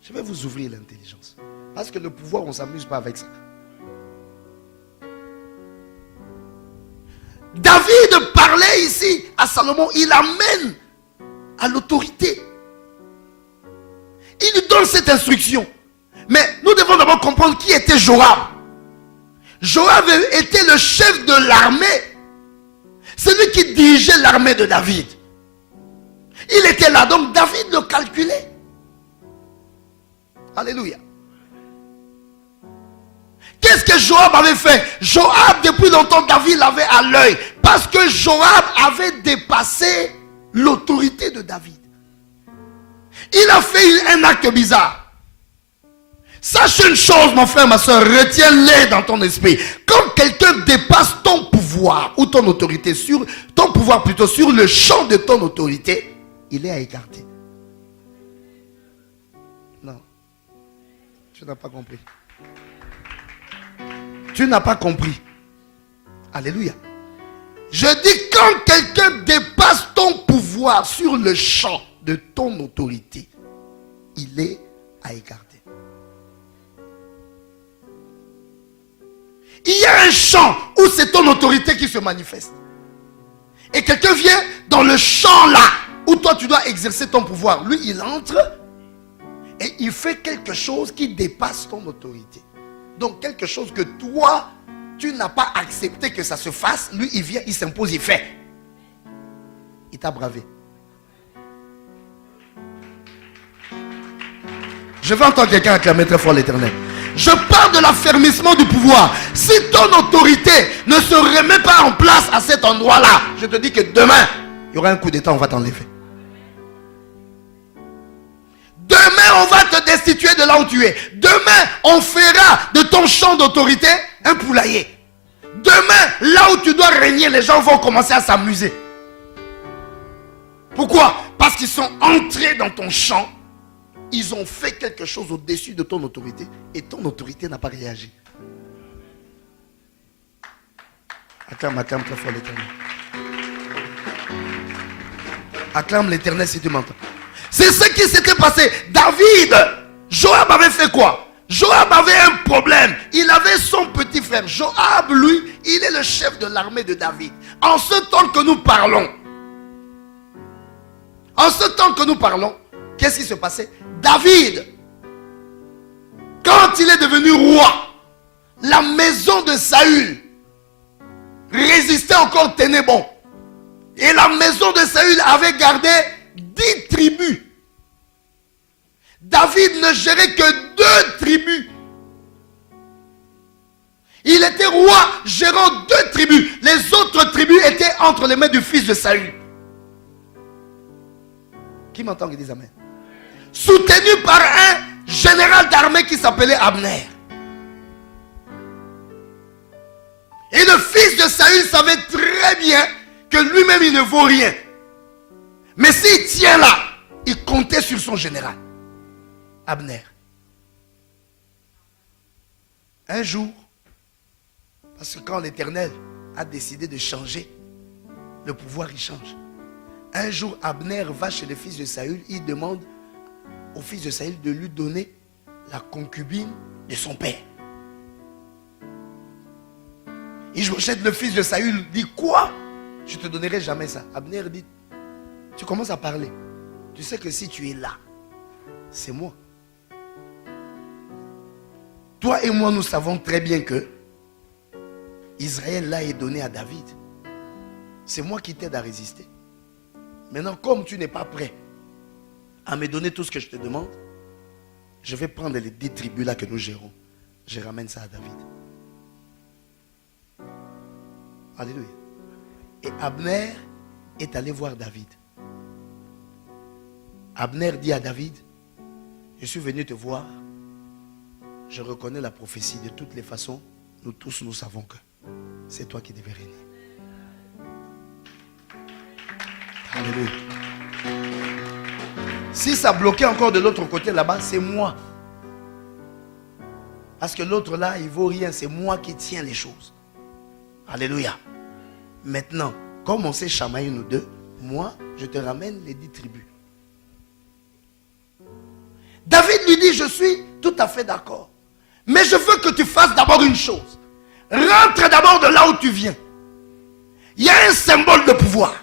Je vais vous ouvrir l'intelligence. Parce que le pouvoir, on ne s'amuse pas avec ça. David parlait ici à Salomon. Il amène à l'autorité. Il lui donne cette instruction. Mais nous devons d'abord comprendre qui était Joab. Joab était le chef de l'armée. C'est lui qui dirigeait l'armée de David. Il était là, donc David le calculait. Alléluia. Qu'est-ce que Joab avait fait? Joab, depuis longtemps, David l'avait à l'œil. Parce que Joab avait dépassé l'autorité de David. Il a fait un acte bizarre. Sache une chose, mon frère, ma soeur, retiens-les dans ton esprit. Quand quelqu'un dépasse ton pouvoir ou ton autorité sur ton pouvoir plutôt sur le champ de ton autorité, il est à écarter. Non, tu n'as pas compris. Tu n'as pas compris. Alléluia. Je dis quand quelqu'un dépasse ton pouvoir sur le champ de ton autorité, il est à écarter. Il y a un champ où c'est ton autorité qui se manifeste. Et quelqu'un vient dans le champ là où toi tu dois exercer ton pouvoir. Lui, il entre et il fait quelque chose qui dépasse ton autorité. Donc quelque chose que toi, tu n'as pas accepté que ça se fasse. Lui, il vient, il s'impose, il fait. Il t'a bravé. Je veux entendre quelqu'un acclamer très fort l'Éternel. Je parle de l'affermissement du pouvoir. Si ton autorité ne se remet pas en place à cet endroit-là, je te dis que demain, il y aura un coup d'État, on va t'enlever. Demain, on va te destituer de là où tu es. Demain, on fera de ton champ d'autorité un poulailler. Demain, là où tu dois régner, les gens vont commencer à s'amuser. Pourquoi? Parce qu'ils sont entrés dans ton champ. Ils ont fait quelque chose au-dessus de ton autorité et ton autorité n'a pas réagi. Acclame très fort l'Éternel. Acclame l'Éternel si tu m'entends. C'est ce qui s'était passé. David, Joab avait fait quoi? Joab avait un problème. Il avait son petit frère. Joab, lui, il est le chef de l'armée de David. En ce temps que nous parlons, qu'est-ce qui se passait? David, quand il est devenu roi, la maison de Saül résistait encore, tenait bon. Et la maison de Saül avait gardé 10 tribus. David ne gérait que 2 tribus. Il était roi gérant 2 tribus. Les autres tribus étaient entre les mains du fils de Saül. Qui m'entend qui dit amen? Soutenu par un général d'armée qui s'appelait Abner. Et le fils de Saül savait très bien que lui-même il ne vaut rien. Mais s'il tient là, il comptait sur son général, Abner. Un jour, parce que quand l'Éternel a décidé de changer, le pouvoir il change. Un jour, Abner va chez le fils de Saül, il demande au fils de Saül de lui donner la concubine de son père. Ishbosheth, le fils de Saül, dit quoi? Je ne te donnerai jamais ça. Abner dit, tu commences à parler. Tu sais que si tu es là, c'est moi. Toi et moi, nous savons très bien que Israël là est donné à David. C'est moi qui t'aide à résister. Maintenant, comme tu n'es pas prêt à me donner tout ce que je te demande, je vais prendre les 10 tribus là que nous gérons. Je ramène ça à David. Alléluia. Et Abner est allé voir David. Abner dit à David, je suis venu te voir. Je reconnais la prophétie. De toutes les façons, nous tous nous savons que c'est toi qui devais régner. Alléluia. Si ça bloquait encore de l'autre côté là-bas, c'est moi. Parce que l'autre là, il ne vaut rien. C'est moi qui tiens les choses. Alléluia. Maintenant, comme on s'est chamaillé nous deux, moi, je te ramène les 10 tribus. David lui dit, je suis tout à fait d'accord. Mais je veux que tu fasses d'abord une chose. Rentre d'abord de là où tu viens. Il y a un symbole de pouvoir.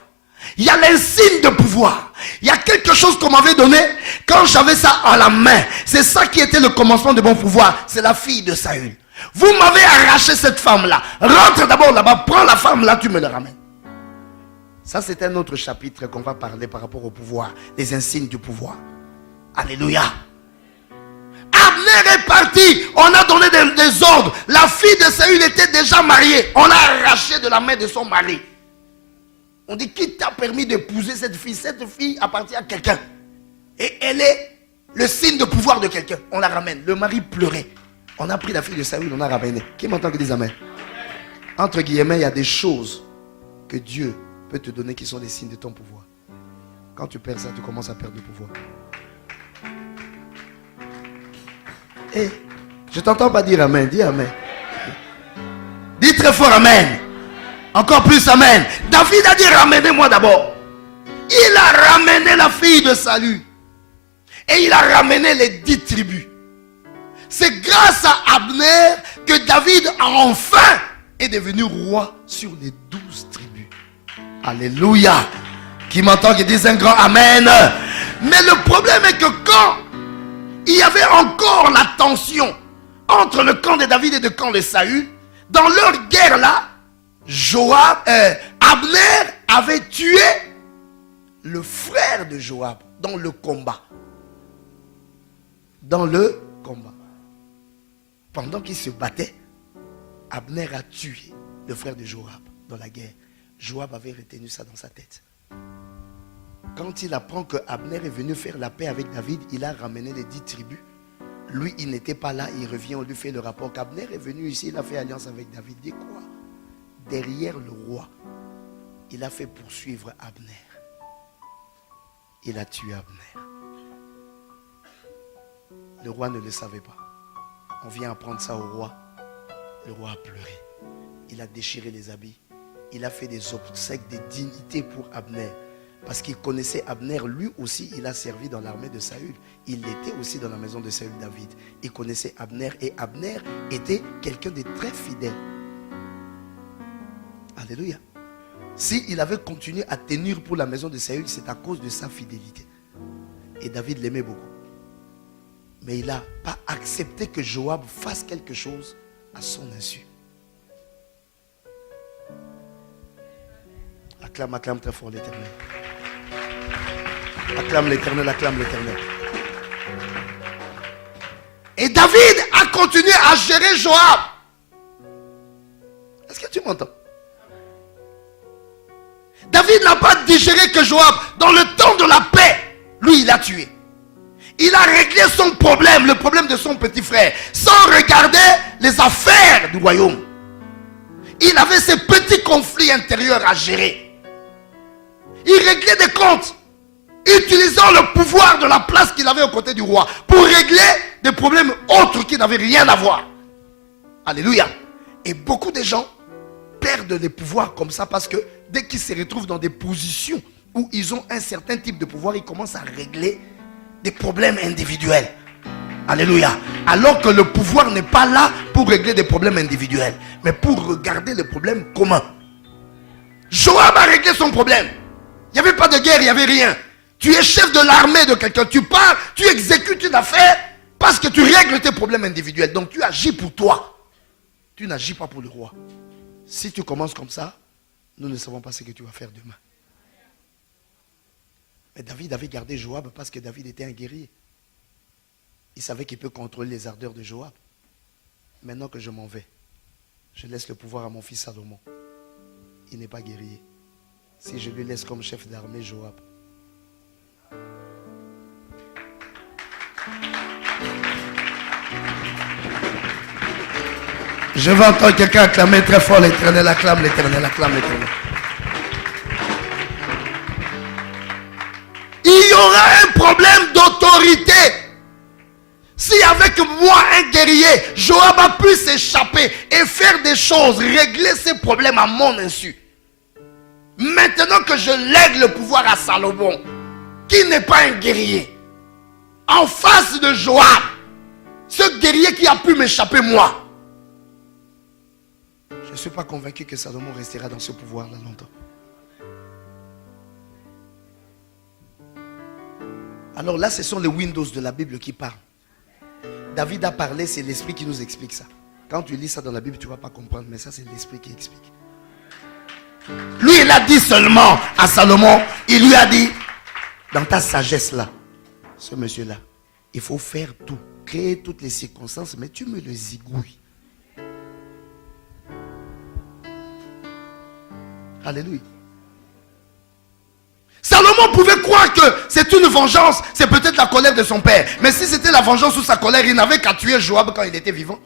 Il y a l'insigne de pouvoir. Il y a quelque chose qu'on m'avait donné quand j'avais ça à la main. C'est ça qui était le commencement de mon pouvoir. C'est la fille de Saül. Vous m'avez arraché cette femme-là. Rentre d'abord là-bas, prends la femme là, tu me la ramènes. Ça, c'est un autre chapitre qu'on va parler par rapport au pouvoir, les insignes du pouvoir. Alléluia. Abner est parti. On a donné des ordres. La fille de Saül était déjà mariée. On l'a arrachée de la main de son mari. On dit, qui t'a permis d'épouser cette fille? Cette fille appartient à quelqu'un. Et elle est le signe de pouvoir de quelqu'un, on la ramène. Le mari pleurait. On a pris la fille de Saül, on a ramené. Qui m'entend que dise amen? Entre guillemets, il y a des choses que Dieu peut te donner qui sont des signes de ton pouvoir. Quand tu perds ça, tu commences à perdre le pouvoir. Eh, je t'entends pas dire amen, dis amen. Dis très fort amen. Encore plus amen. David a dit ramenez-moi d'abord. Il a ramené la fille de Saül. Et il a ramené les 10 tribus. C'est grâce à Abner que David enfin est devenu roi sur les 12 tribus. Alléluia. Qui m'entend, qui dit un grand amen. Mais le problème est que quand il y avait encore la tension entre le camp de David et le camp de Saül, dans leur guerre là, Abner avait tué le frère de Joab dans le combat. Dans le combat. Pendant qu'il se battait, Abner a tué le frère de Joab dans la guerre. Joab avait retenu ça dans sa tête. Quand il apprend que Abner est venu faire la paix avec David, il a ramené les 10 tribus. Lui, il n'était pas là, il revient, on lui fait le rapport qu'Abner est venu ici, il a fait alliance avec David. Dit quoi? Derrière le roi, il a fait poursuivre Abner. Il a tué Abner. Le roi ne le savait pas. On vient apprendre ça au roi. Le roi a pleuré. Il a déchiré les habits. Il a fait des obsèques, des dignités pour Abner. Parce qu'il connaissait Abner. Lui aussi, il a servi dans l'armée de Saül. Il était aussi dans la maison de Saül David. Il connaissait Abner. Et Abner était quelqu'un de très fidèle. Alléluia. S'il avait continué à tenir pour la maison de Saül, c'est à cause de sa fidélité. Et David l'aimait beaucoup. Mais il n'a pas accepté que Joab fasse quelque chose à son insu. Acclame très fort l'Éternel. Acclame l'Éternel, acclame l'Éternel. Et David a continué à gérer Joab. Est-ce que tu m'entends? David n'a pas digéré que Joab, dans le temps de la paix, lui il a tué. Il a réglé son problème, le problème de son petit frère, sans regarder les affaires du royaume. Il avait ses petits conflits intérieurs à gérer. Il réglait des comptes, utilisant le pouvoir de la place qu'il avait aux côtés du roi, pour régler des problèmes autres qui n'avaient rien à voir. Alléluia. Et beaucoup de gens perdent les pouvoirs comme ça parce que dès qu'ils se retrouvent dans des positions où ils ont un certain type de pouvoir, ils commencent à régler des problèmes individuels. Alléluia. Alors que le pouvoir n'est pas là pour régler des problèmes individuels, mais pour regarder les problèmes communs. Joab a réglé son problème. Il n'y avait pas de guerre, il n'y avait rien. Tu es chef de l'armée de quelqu'un, tu pars, tu exécutes une affaire parce que tu règles tes problèmes individuels. Donc tu agis pour toi. Tu n'agis pas pour le roi. Si tu commences comme ça, nous ne savons pas ce que tu vas faire demain. Mais David avait gardé Joab parce que David était un guerrier. Il savait qu'il peut contrôler les ardeurs de Joab. Maintenant que je m'en vais, je laisse le pouvoir à mon fils Salomon. Il n'est pas guerrier. Si je lui laisse comme chef d'armée Joab. Je vais entendre quelqu'un acclamer très fort l'Éternel, acclame l'Éternel, acclame l'Éternel. Il y aura un problème d'autorité. Si avec moi, un guerrier, Joab a pu s'échapper et faire des choses, régler ses problèmes à mon insu. Maintenant que je lègue le pouvoir à Salomon, qui n'est pas un guerrier, en face de Joab, ce guerrier qui a pu m'échapper moi, je ne suis pas convaincu que Salomon restera dans ce pouvoir-là longtemps. Alors là, ce sont les Windows de la Bible qui parlent. David a parlé, c'est l'esprit qui nous explique ça. Quand tu lis ça dans la Bible, tu ne vas pas comprendre, mais ça c'est l'esprit qui explique. Lui, il a dit seulement à Salomon, il lui a dit, dans ta sagesse là, ce monsieur-là, il faut faire tout, créer toutes les circonstances, mais tu me le zigouilles. Alléluia. Salomon Salomon pouvait croire que c'est une vengeance, c'est peut-être la colère de son père. Mais si c'était la vengeance ou sa colère, il n'avait qu'à tuer Joab quand il était vivant.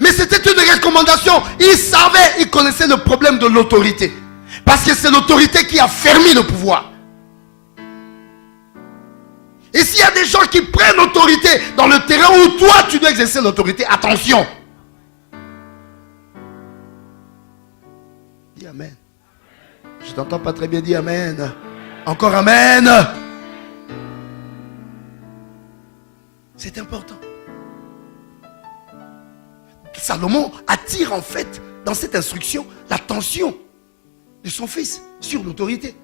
Mais c'était une recommandation. Il savait, il connaissait le problème de l'autorité. Parce que c'est l'autorité qui a fermé le pouvoir. Et s'il y a des gens qui prennent l'autorité dans le terrain où toi tu dois exercer l'autorité, attention. Dis amen. Je t'entends pas très bien, dis amen. Encore amen. C'est important. Salomon attire en fait dans cette instruction l'attention de son fils sur l'autorité.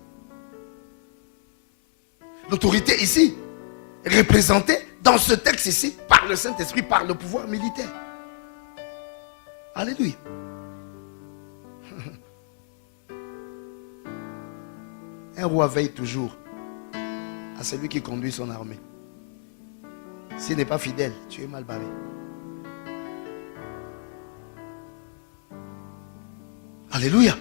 L'autorité ici représentée dans ce texte ici par le Saint-Esprit, par le pouvoir militaire. Alléluia. Un roi veille toujours à celui qui conduit son armée. S'il n'est pas fidèle, tu es mal barré. Alléluia.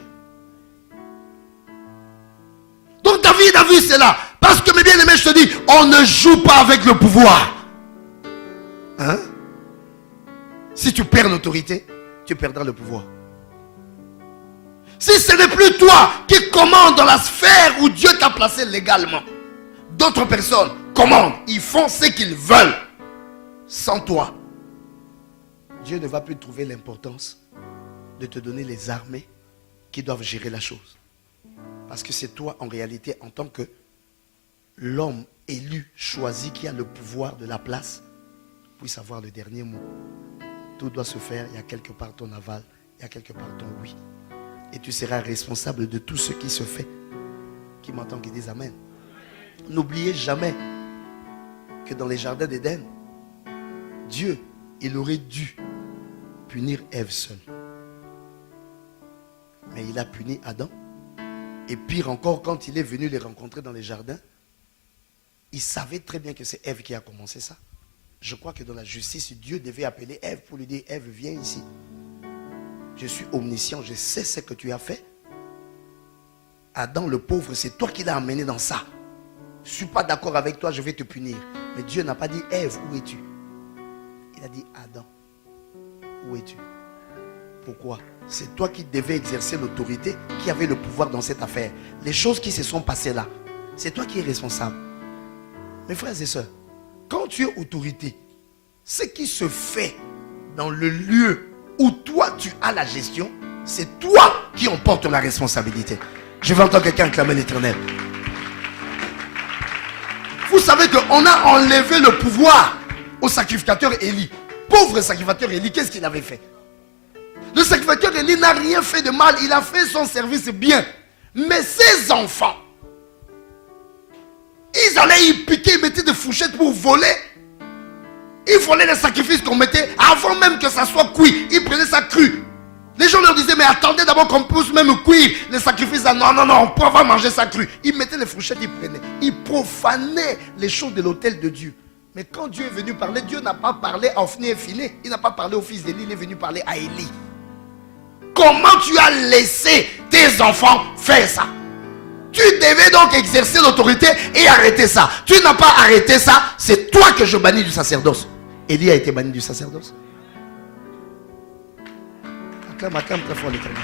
Donc David a vu cela. Parce que mes bien-aimés, je te dis, on ne joue pas avec le pouvoir. Hein? Si tu perds l'autorité, tu perdras le pouvoir. Si ce n'est plus toi qui commandes dans la sphère où Dieu t'a placé légalement, d'autres personnes commandent, ils font ce qu'ils veulent. Sans toi, Dieu ne va plus trouver l'importance de te donner les armées qui doivent gérer la chose. Parce que c'est toi en réalité en tant que l'homme élu, choisi, qui a le pouvoir de la place, puisse avoir le dernier mot. Tout doit se faire, il y a quelque part ton aval, il y a quelque part ton oui. Et tu seras responsable de tout ce qui se fait. Qui m'entend, qui disent amen. N'oubliez jamais que dans les jardins d'Éden, Dieu, il aurait dû punir Ève seule. Mais il a puni Adam. Et pire encore, quand il est venu les rencontrer dans les jardins, il savait très bien que c'est Ève qui a commencé ça. Je crois que dans la justice, Dieu devait appeler Ève pour lui dire, Ève, viens ici. Je suis omniscient, je sais ce que tu as fait. Adam le pauvre, c'est toi qui l'as amené dans ça. Je ne suis pas d'accord avec toi, je vais te punir. Mais Dieu n'a pas dit, Ève, où es-tu? Il a dit, Adam, où es-tu? Pourquoi? C'est toi qui devais exercer l'autorité, qui avait le pouvoir dans cette affaire. Les choses qui se sont passées là, c'est toi qui es responsable. Mes frères et sœurs, quand tu es autorité, ce qui se fait dans le lieu où toi tu as la gestion, c'est toi qui en portes la responsabilité. Je vais entendre quelqu'un clamer l'Éternel. Vous savez qu'on a enlevé le pouvoir au sacrificateur Élie. Pauvre sacrificateur Élie, qu'est-ce qu'il avait fait? Le sacrificateur Élie n'a rien fait de mal, il a fait son service bien. Mais ses enfants, ils allaient y piquer, ils mettaient des fourchettes pour voler. Ils volaient les sacrifices qu'on mettait avant même que ça soit cuit. Ils prenaient ça cru. Les gens leur disaient, mais attendez d'abord qu'on puisse même cuire les sacrifices. Non, non, non, on va manger ça cru. Ils mettaient les fourchettes, ils prenaient. Ils profanaient les choses de l'autel de Dieu. Mais quand Dieu est venu parler, Dieu n'a pas parlé à Ophni et Phiné. Il n'a pas parlé au fils d'Élie, il est venu parler à Élie. Comment tu as laissé tes enfants faire ça? Tu devais donc exercer l'autorité et arrêter ça. Tu n'as pas arrêté ça, c'est toi que je bannis du sacerdoce. Élie a été banni du sacerdoce. Acclame très fort l'Éternel.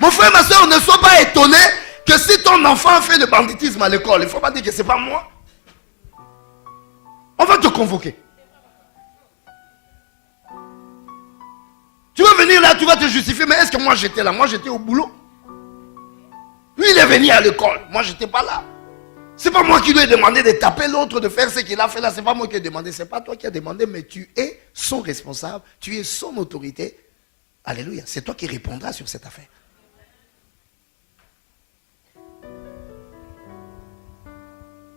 Mon frère, ma soeur, ne sois pas étonné que si ton enfant fait le banditisme à l'école, il ne faut pas dire que ce n'est pas moi. On va te convoquer. Tu vas venir là, tu vas te justifier, mais est-ce que moi j'étais là? Moi j'étais au boulot. Lui il est venu à l'école, moi j'étais pas là. C'est pas moi qui lui ai demandé de taper l'autre, de faire ce qu'il a fait là. C'est pas moi qui ai demandé, c'est pas toi qui as demandé, mais tu es son responsable, tu es son autorité. Alléluia, c'est toi qui répondras sur cette affaire.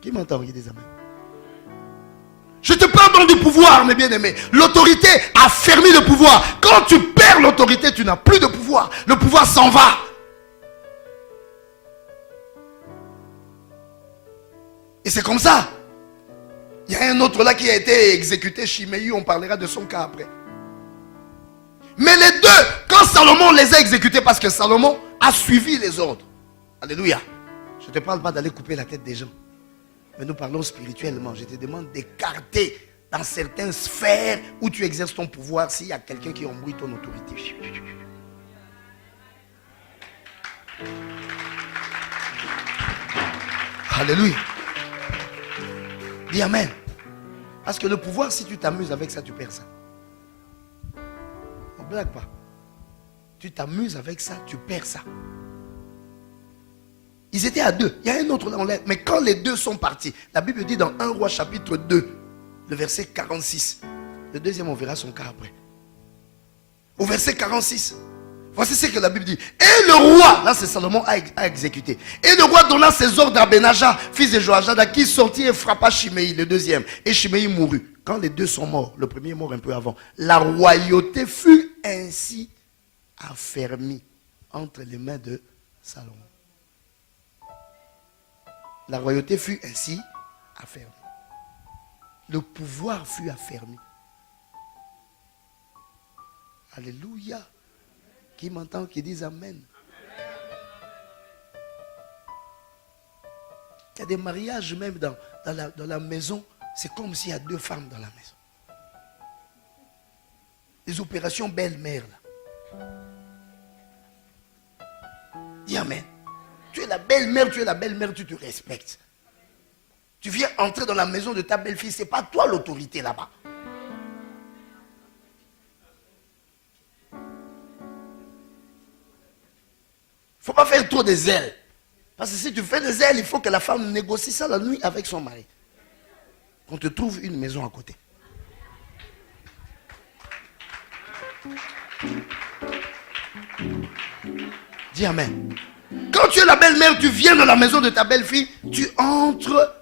Qui m'entend? Il y a des amis. Je te parle donc du pouvoir, mes bien-aimés. L'autorité a fermé le pouvoir. Quand tu perds l'autorité, tu n'as plus de pouvoir. Le pouvoir s'en va. Et c'est comme ça. Il y a un autre là qui a été exécuté, Chiméu, on parlera de son cas après. Mais les deux, quand Salomon les a exécutés parce que Salomon a suivi les ordres. Alléluia. Je ne te parle pas d'aller couper la tête des gens. Mais nous parlons spirituellement. Je te demande d'écarter dans certaines sphères où tu exerces ton pouvoir s'il y a quelqu'un qui embrouille ton autorité. Alléluia. Dis amen. Parce que le pouvoir, si tu t'amuses avec ça, tu perds ça. On ne blague pas. Tu t'amuses avec ça, tu perds ça. Ils étaient à deux. Il y a un autre là, on l'aide. Mais quand les deux sont partis, la Bible dit dans 1 Roi chapitre 2, le verset 46. Le deuxième, on verra son cas après. Au verset 46. Voici ce que la Bible dit. Et le roi, là c'est Salomon, a exécuté. Et le roi donna ses ordres à Benaja, fils de Joachada, qui sortit et frappa Shimei, le deuxième. Et Shimei mourut. Quand les deux sont morts, le premier est mort un peu avant, la royauté fut ainsi affermie entre les mains de Salomon. La royauté fut ainsi affermie. Le pouvoir fut affermi. Alléluia. Qui m'entend, qui dise Amen. Il y a des mariages même dans la maison. C'est comme s'il y a deux femmes dans la maison. Les opérations belle-mère là. Dis Amen. Tu es la belle-mère, tu te respectes. Tu viens entrer dans la maison de ta belle-fille, ce n'est pas toi l'autorité là-bas. Il ne faut pas faire trop de zèle. Parce que si tu fais des zèle, il faut que la femme négocie ça la nuit avec son mari. Qu'on te trouve une maison à côté. Dis Amen. Quand tu es la belle-mère, tu viens dans la maison de ta belle-fille, tu entres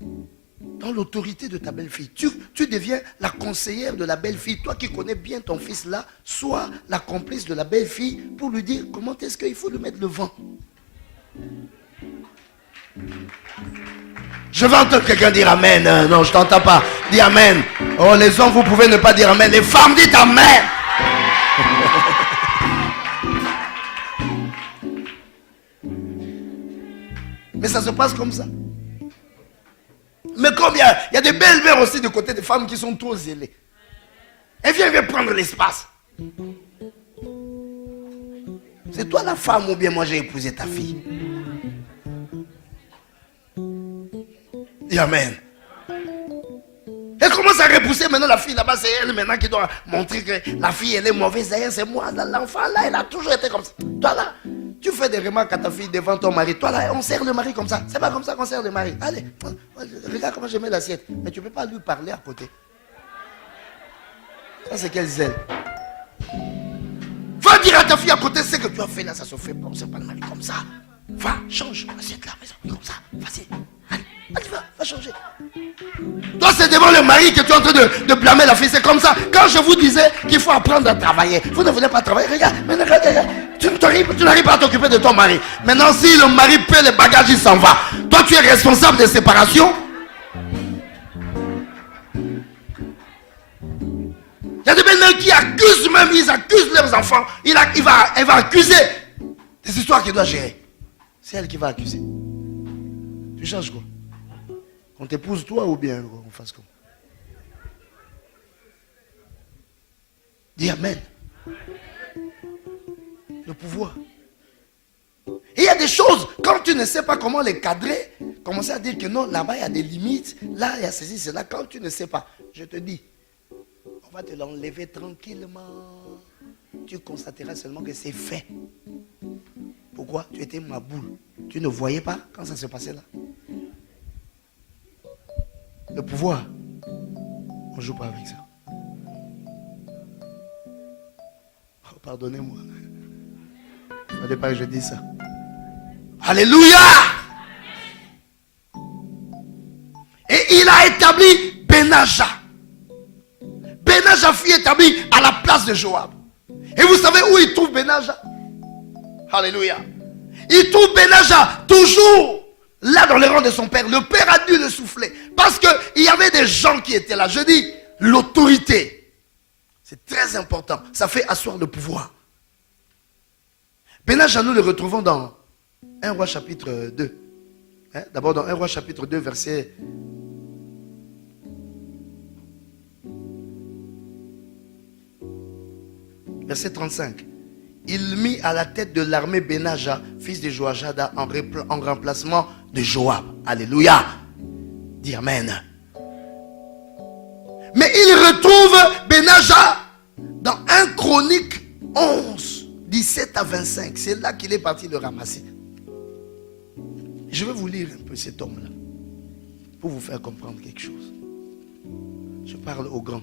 dans l'autorité de ta belle-fille. Tu deviens la conseillère de la belle-fille. Toi qui connais bien ton fils là, sois la complice de la belle-fille pour lui dire comment est-ce qu'il faut lui mettre le vent. Je vais entendre quelqu'un dire Amen. Non, je ne t'entends pas. Dis Amen. Oh, les hommes, vous pouvez ne pas dire Amen. Les femmes, dites Amen. Mais ça se passe comme ça. Mais comme il y a des belles-mères aussi de côté des femmes qui sont trop zélées. Elle vient prendre l'espace. C'est toi la femme ou bien moi j'ai épousé ta fille? Dis Amen. Elle commence à repousser maintenant la fille là-bas, c'est elle maintenant qui doit montrer que la fille elle est mauvaise. D'ailleurs c'est moi, l'enfant là, elle a toujours été comme ça. Toi là, tu fais des remarques à ta fille devant ton mari. Toi là, on sert le mari comme ça. C'est pas comme ça qu'on sert le mari. Allez, regarde comment je mets l'assiette. Mais tu ne peux pas lui parler à côté. Ça c'est quel zèle. Va dire à ta fille à côté ce que tu as fait là, ça se fait pas. On ne sert pas le mari comme ça. Va, change l'assiette là, comme ça. Vas-y. Allez, va changer. Toi, c'est devant le mari que tu es en train de blâmer la fille. C'est comme ça. Quand je vous disais qu'il faut apprendre à travailler, vous ne voulez pas travailler. Regarde, tu n'arrives pas à t'occuper de ton mari. Maintenant, si le mari paie les bagages, il s'en va. Toi, tu es responsable de séparation. Il y a des belles-mères qui accusent même, ils accusent leurs enfants. Elle va accuser des histoires qu'elle doit gérer. C'est elle qui va accuser. Tu changes quoi? On t'épouse toi ou bien on fasse quoi? Dis Amen. Le pouvoir. Et il y a des choses, quand tu ne sais pas comment les cadrer, commencer à dire que non, là-bas il y a des limites, là il y a ceci, cela. Quand tu ne sais pas, je te dis, on va te l'enlever tranquillement. Tu constateras seulement que c'est fait. Pourquoi? Tu étais ma boule. Tu ne voyais pas quand ça se passait là. Le pouvoir, on ne joue pas avec ça. Oh, pardonnez-moi. Il ne fallait pas que je dise ça. Alléluia! Et il a établi Benaja. Benaja fut établi à la place de Joab. Et vous savez où il trouve Benaja? Alléluia. Il trouve Benaja toujours là dans les rangs de son père. Le père a dû le souffler. Parce qu'il y avait des gens qui étaient là. Je dis, l'autorité. C'est très important. Ça fait asseoir le pouvoir. Benaja, nous le retrouvons dans 1 Roi chapitre 2. D'abord dans 1 Roi chapitre 2, verset 35. Il mit à la tête de l'armée Benaja, fils de Joiada, en remplacement de Joab. Alléluia. Dis Amen. Mais il retrouve Benaja dans 1 Chronique 11, 17 à 25. C'est là qu'il est parti le ramasser. Je vais vous lire un peu cet homme-là pour vous faire comprendre quelque chose. Je parle aux grands.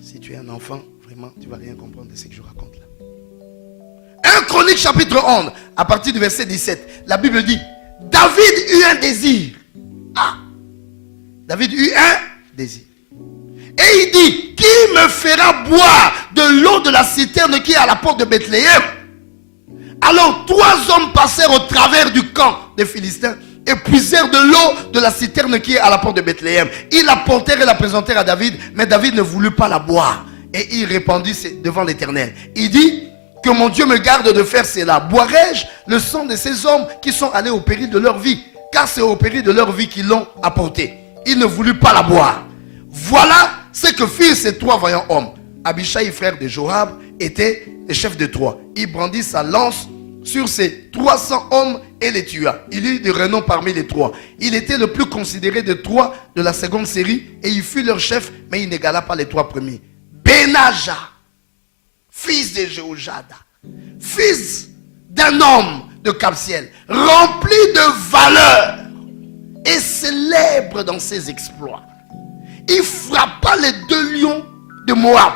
Si tu es un enfant, vraiment, tu ne vas rien comprendre de ce que je raconte là. 1 Chronique chapitre 11, à partir du verset 17, la Bible dit, David eut un désir. David eut un désir. Et il dit, qui me fera boire de l'eau de la citerne qui est à la porte de Bethléem? Alors 3 hommes passèrent au travers du camp des Philistins et puisèrent de l'eau de la citerne qui est à la porte de Bethléem. Ils la portèrent et la présentèrent à David, mais David ne voulut pas la boire. Et il répondit devant l'Éternel. Il dit, que mon Dieu me garde de faire cela. Boirai-je le sang de ces hommes qui sont allés au péril de leur vie? Car c'est au péril de leur vie qu'ils l'ont apporté. Il ne voulut pas la boire. Voilà ce que firent ces 3 vaillants hommes. Abishai, frère de Joab, était le chef de 3. Il brandit sa lance sur ces 300 hommes et les tua. Il eut de renom parmi les 3. Il était le plus considéré de 3 de la seconde série et il fut leur chef, mais il n'égala pas les 3 premiers. Benaja, fils de Joiada, fils d'un homme de Cap-Ciel, rempli de valeur et célèbre dans ses exploits. Il frappa les 2 lions de Moab.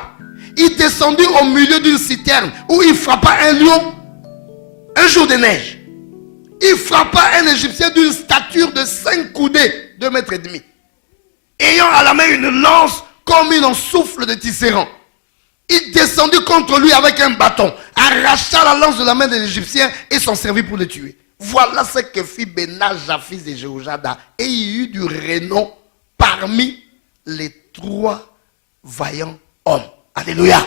Il descendit au milieu d'une citerne où il frappa un lion un jour de neige. Il frappa un Égyptien d'une stature de 5 coudées, 2,5 mètres. Ayant à la main une lance comme une en souffle de tisserand. Il descendit contre lui avec un bâton, arracha la lance de la main de l'Égyptien et s'en servit pour le tuer. Voilà ce que fit Benaja, fils de Joiada. Et il eut du renom parmi les 3 vaillants hommes. Alléluia.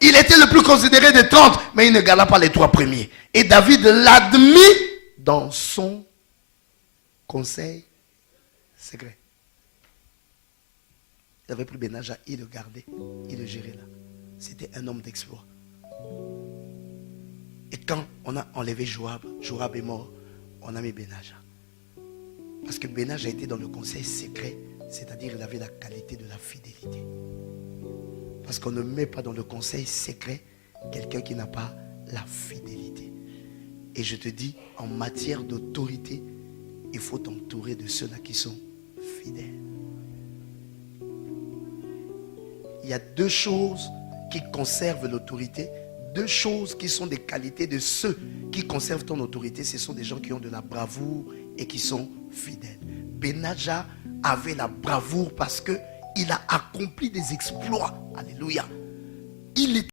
Il était le plus considéré des 30, mais il ne gagna pas les 3 premiers. Et David l'admit dans son conseil secret. Il avait pris Benaja, il le gardait, il le gérait là. C'était un homme d'exploit. Et quand on a enlevé Joab, Joab est mort, on a mis Benaja. Parce que Benaja était dans le conseil secret, c'est-à-dire il avait la qualité de la fidélité. Parce qu'on ne met pas dans le conseil secret quelqu'un qui n'a pas la fidélité. Et je te dis, en matière d'autorité, il faut t'entourer de ceux-là qui sont fidèles. Il y a 2 choses qui conservent l'autorité, 2 choses qui sont des qualités de ceux qui conservent ton autorité. Ce sont des gens qui ont de la bravoure et qui sont fidèles. Benaja avait la bravoure parce qu'il a accompli des exploits. Alléluia. Il était